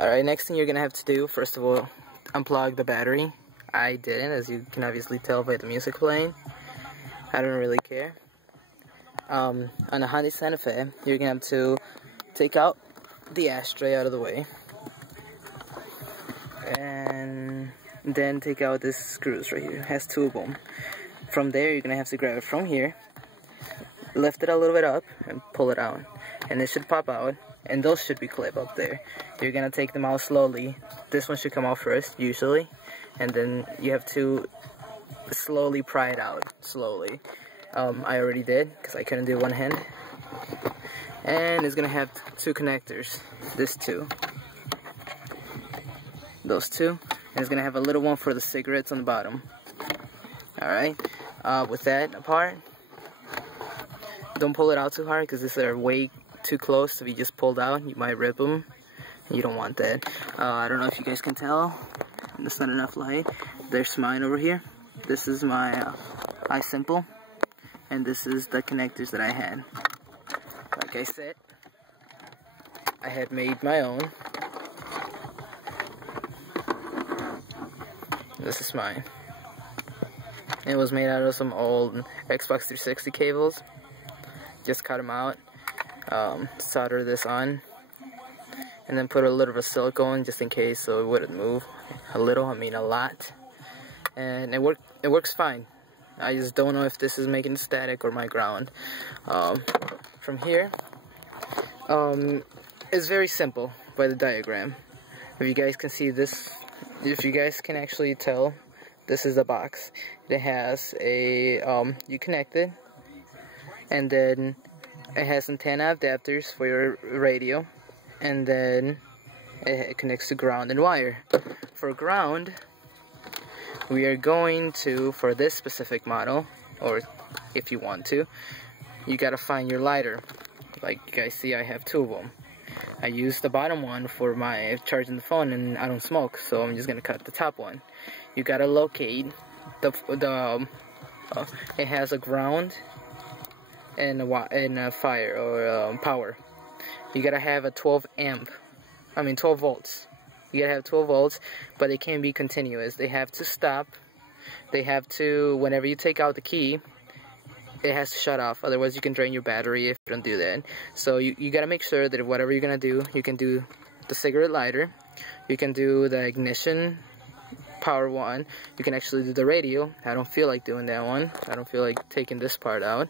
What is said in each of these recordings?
Alright, next thing you're gonna have to do, first of all, unplug the battery. I didn't, as you can obviously tell by the music playing. I don't really care. On a Hyundai Santa Fe, you're gonna have to take out the ashtray out of the way, and then take out this screws right here. It has 2 of them. From there, you're gonna have to grab it from here, lift it a little bit up, and pull it out, and it should pop out. And those should be clipped up there. You're gonna take them out slowly. This one should come out first, usually, and then you have to slowly pry it out, slowly. I already did, because I couldn't do one hand. And it's gonna have 2 connectors, this 2, those 2, and it's gonna have a little one for the cigarettes on the bottom. Alright, with that apart, don't pull it out too hard, because these are way too close. If you just pulled out, you might rip them, and you don't want that. I don't know if you guys can tell, there's not enough light. There's mine over here. This is my Isimple, and this is the connectors that I had. Like I said, I had made my own. This is mine. It was made out of some old Xbox 360 cables. Just cut them out, solder this on, and then put a little bit of silicone just in case so it wouldn't move. A little, I mean a lot. And it works fine. I just don't know if this is making static or my ground. From here, it's very simple by the diagram. If you guys can see this, if you guys can actually tell, this is the box. It has a, you connect it, and then it has antenna adapters for your radio, and then it connects to ground and wire. For ground, we are going to, for this specific model, or if you want to, you gotta find your lighter. Like you guys see, I have 2 of them. I use the bottom one for my charging the phone, and I don't smoke, so I'm just gonna cut the top one. You gotta locate it has a ground and a fire or power. You gotta have a 12 volts. You gotta have 12 volts, but they can't be continuous. They have to stop. They have to, whenever you take out the key, it has to shut off. Otherwise, you can drain your battery if you don't do that. So you gotta make sure that whatever you're gonna do, you can do the cigarette lighter, you can do the ignition power one, you can actually do the radio. I don't feel like doing that one. I don't feel like taking this part out.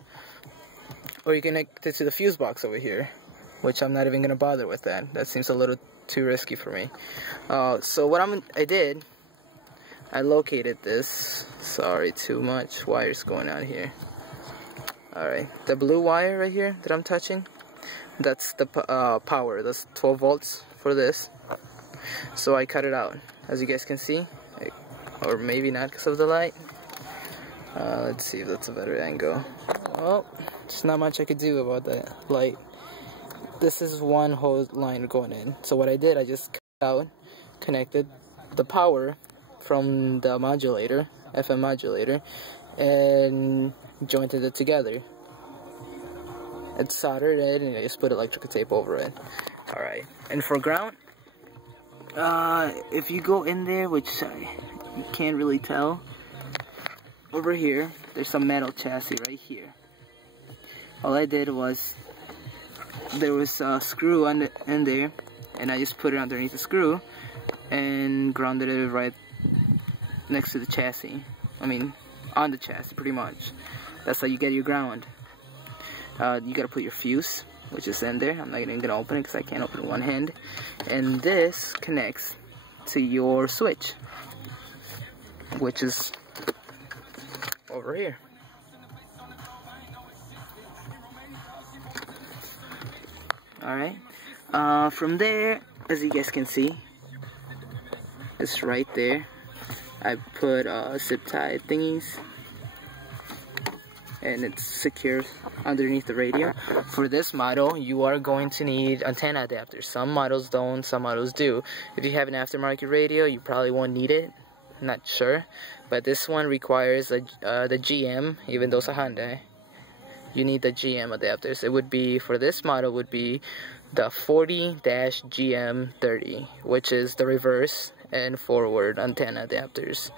Or you can connect it to the fuse box over here, which I'm not even gonna bother with that. That seems a little too risky for me. So what I located this. Sorry, too much wires going on here. Alright, the blue wire right here that I'm touching, that's the power. That's 12 volts for this. So I cut it out, as you guys can see, or maybe not because of the light. Let's see if that's a better angle. Oh, there's not much I could do about that light. This is one whole line going in. So what I did, I just cut out, connected the power from the modulator, FM modulator, and jointed it together. It's soldered it, and I just put electrical tape over it. Alright, and for ground, if you go in there, which you can't really tell, over here, there's some metal chassis right here. All I did was, there was a screw in there, and I just put it underneath the screw, and grounded it right next to the chassis. I mean, on the chassis, pretty much. That's how you get your ground. You gotta put your fuse, which is in there. I'm not even gonna open it because I can't open it with one hand. And this connects to your switch, which is over here. Alright. From there, as you guys can see, it's right there. I put zip tie thingies, and it's secure underneath the radio. For this model, you are going to need antenna adapters. Some models don't, some models do. If you have an aftermarket radio, you probably won't need it. Not sure, but this one requires the GM, even though it's a Hyundai. You need the GM adapters. It would be, for this model, would be the 40-GM30, which is the reverse and forward antenna adapters,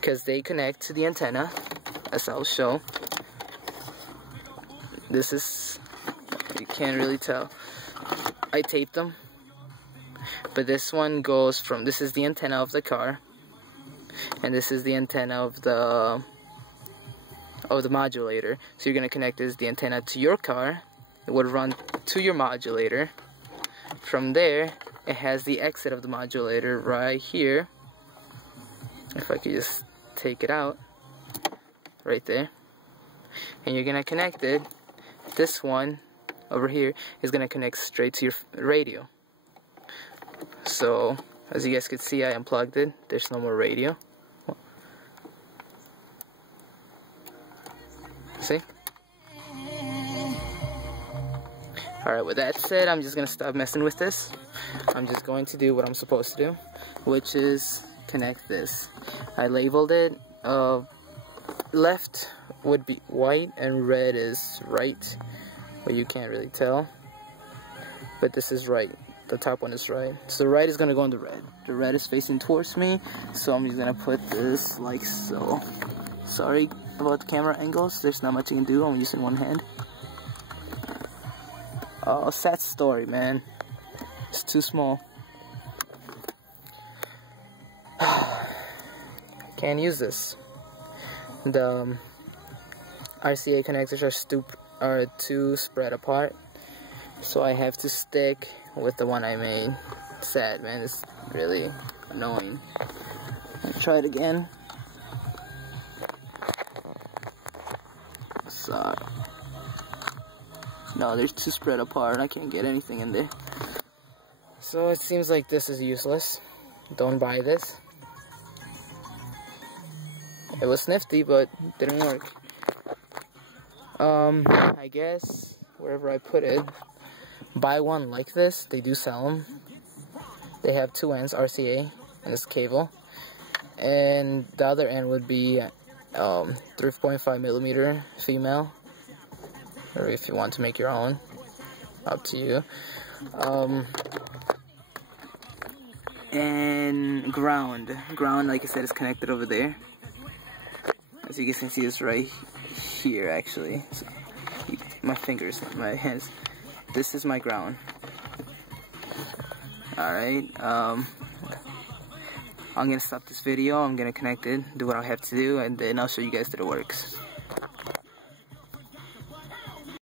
because they connect to the antenna, as I'll show. This is, you can't really tell, I taped them, but this one goes from, this is the antenna of the car, and this is the antenna of the modulator. So you're going to connect the antenna to your car. It would run to your modulator. From there, it has the exit of the modulator right here. If I could just take it out, right there. And you're going to connect it. This one over here is going to connect straight to your radio. So, as you guys can see, I unplugged it. There's no more radio. See? Alright, with that said, I'm just going to stop messing with this. I'm just going to do what I'm supposed to do, which is connect this. I labeled it, left would be white and red is right, but you can't really tell. But this is right. The top one is right. So the right is going to go in the red. The red is facing towards me, so I'm just going to put this like so. Sorry about the camera angles, there's not much you can do, I'm using one hand. Oh, sad story, man. It's too small. Can't use this. The RCA connectors are too spread apart, so I have to stick with the one I made. Sad, man. It's really annoying. I'll try it again. Sorry. No, they're too spread apart. I can't get anything in there. So it seems like this is useless. Don't buy this. It was nifty, but didn't work. I guess wherever I put it, buy one like this. They do sell them. They have two ends, RCA, and this cable. And the other end would be 3.5mm female, or if you want to make your own, up to you. And ground, like I said, is connected over there. As you guys can see, it's right here actually. So, my fingers, my hands. This is my ground. Alright, I'm gonna stop this video. I'm gonna connect it, do what I have to do, and then I'll show you guys that it works.